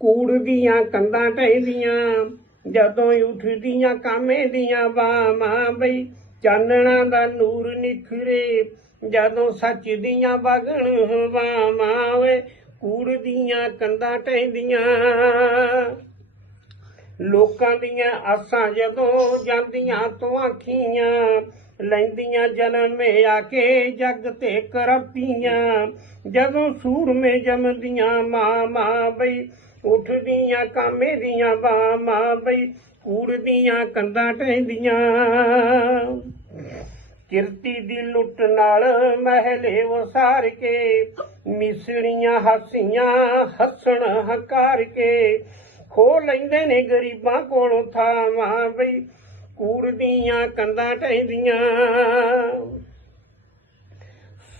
ਕੂੜ ਦੀਆਂ ਕੰਧਾਂ ਢਹਿੰਦੀਆਂ, ਜਦੋਂ ਉੱਠਦੀਆਂ ਕਾਮੇ ਦੀਆਂ ਬਾਹਾਂ ਬਈ, ਚਾਨਣਾ ਦਾ ਨੂਰ ਨਿਖਰੇ, ਜਦੋਂ ਸੱਚ ਦੀਆਂ ਵਗਣ ਹਵਾਵਾਂ ਵੇ, ਕੂੜ ਦੀਆਂ ਕੰਧਾਂ ਢਹਿੰਦੀਆਂ। ਲੋਕਾਂ ਦੀਆਂ ਆਸਾਂ ਜਦੋਂ ਜਾਂਦੀਆਂ ਤੋਂ ਆਖੀਆਂ, ਲੈਂਦੀਆਂ ਜਨਮ ਆ ਕੇ ਜੱਗ ਤੇ ਕਰਪੀਆਂ, ਜਦੋਂ ਸੂਰਮੇ ਜੰਮਦੀਆਂ ਮਾਂ ਮਾਂ ਬਈ ਉੱਠਦੀਆਂ ਕਾਮੇ ਦੀਆਂ ਬਾਹਾਂ ਬਈ ਕੂੜ ਦੀਆਂ ਕੰਧਾਂ ਟਹਿੰਦੀਆਂ। ਕਿਰਤੀ ਦੀ ਲੁੱਟ ਨਾਲ ਮਹਿਲੇ ਵਸਾਰ ਕੇ ਮਿਸਣੀਆਂ ਹੱਸੀਆਂ ਹੱਸਣ ਹਕਾਰ ਕੇ। ਖੋ ਲੈਂਦੇ ਨੇ ਗਰੀਬਾਂ ਕੋਲੋਂ ਥਾਵਾਂ ਬਈ, ਕੂੜਦੀਆਂ ਕੰਧਾਂ ਟਹਿੰਦੀਆਂ।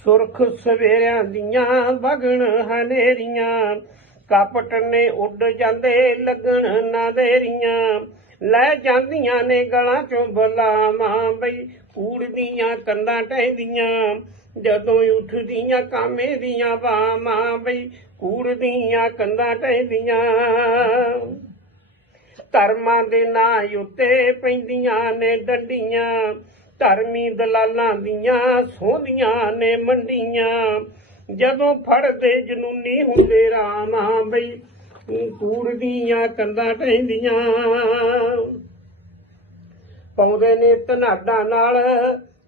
ਸੁਰਖ ਸਵੇਰਿਆਂ ਦੀਆਂ ਵਗਣ ਹਨੇਰੀਆਂ ਕਪਟ ਨੇ ਉੱਡ ਜਾਂਦੇ, ਲੱਗਣ ਨਾ ਦੇਰੀਆਂ। ਲੈ ਜਾਂਦੀਆਂ ਨੇ ਗਲਾਂ ਚੋਂ ਬਲਾਵਾਂ ਬਈ ਕੂੜ ਦੀਆਂ ਕੰਧਾਂ ਢਹਿੰਦੀਆਂ ਜਦੋਂ ਉੱਠਦੀਆਂ ਕਾਮੇ ਦੀਆਂ ਬਾਹਾਂ ਬਈ ਕੂੜ ਦੀਆਂ ਕੰਧਾਂ ਢਹਿੰਦੀਆਂ ਧਰਮਾਂ ਦੇ ਨਾਂ ਉੱਤੇ ਪੈਂਦੀਆਂ ਨੇ ਡੰਡੀਆਂ, ਧਰਮੀ ਦਲਾਲਾਂ ਦੀਆਂ ਸੋਹਣੀਆਂ ਨੇ ਮੰਡੀਆਂ। ਜਦੋਂ ਫੜਦੇ ਜਨੂਨੀ ਹੁੰਦੇ ਰਾਮਾਂ ਬਈ ਕੂੜ ਦੀਆਂ ਕੰਧਾਂ ਢਹਿੰਦੀਆਂ ਪਾਉਂਦੇ ਨੇ ਧਨਾਡਾਂ ਨਾਲ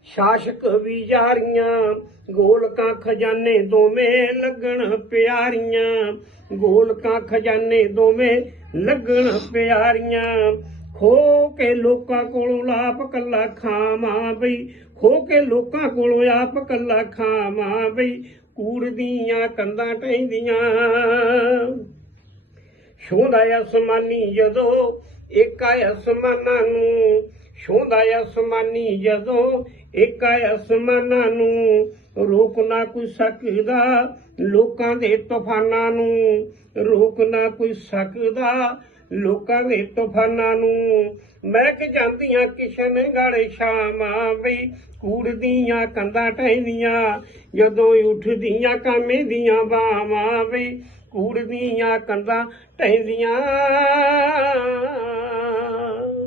ਸ਼ਾਸਕ ਵੀ ਯਾਰੀਆਂ, ਗੋਲਕਾਂ ਖਜ਼ਾਨੇ ਦੋਵੇਂ ਲੱਗਣ ਪਿਆਰੀਆਂ। ਗੋਲਕਾਂ ਖਜ਼ਾਨੇ ਦੋਵੇਂ ਲੱਗਣ ਪਿਆਰੀਆਂ। ਖੋ ਕੇ ਲੋਕਾਂ ਕੋਲੋਂ ਲਾਪ ਕੱਲਾ ਖਾਵਾਂ ਬਈ, ਖੋ ਕੇ ਲੋਕਾਂ ਕੋਲੋਂ ਆਪ ਕੱਲਾ ਖਾਵਾਂ ਬਈ। ਕੂੜ ਦੀਆਂ ਕੰਧਾਂ ਢਹਿੰਦੀਆਂ ਛੋਂਦਾ ਅਸਮਾਨੀ ਜਦੋਂ ਏਕਾ ਅਸਮਾਨਾਂ ਨੂੰ, ਛੋਂਦਾ ਅਸਮਾਨੀ ਜਦੋਂ ਏਕਾ ਅਸਮਾਨਾਂ ਨੂੰ, ਰੋਕ ਨਾ ਕੋਈ ਸਕਦਾ ਲੋਕਾਂ ਦੇ ਤੂਫਾਨਾਂ ਨੂੰ, ਰੋਕ ਨਾ ਕੋਈ ਸਕਦਾ ਲੋਕਾਂ ਦੇ ਤੂਫਾਨਾਂ ਨੂੰ ਮਹਿਕ ਜਾਂਦੀਆਂ ਕਿਸ਼ਨ ਗਾਲੇ ਸ਼ਾਮਾਂ ਬਈ ਕੂੜ ਦੀਆਂ ਕੰਧਾਂ ਢਹਿੰਦੀਆਂ ਜਦੋਂ ਉੱਠਦੀਆਂ ਕਾਮੇ ਦੀਆਂ ਬਾਵਾਂ ਬਈ ਕੂੜ ਦੀਆਂ ਕੰਧਾਂ ਢਹਿੰਦੀਆਂ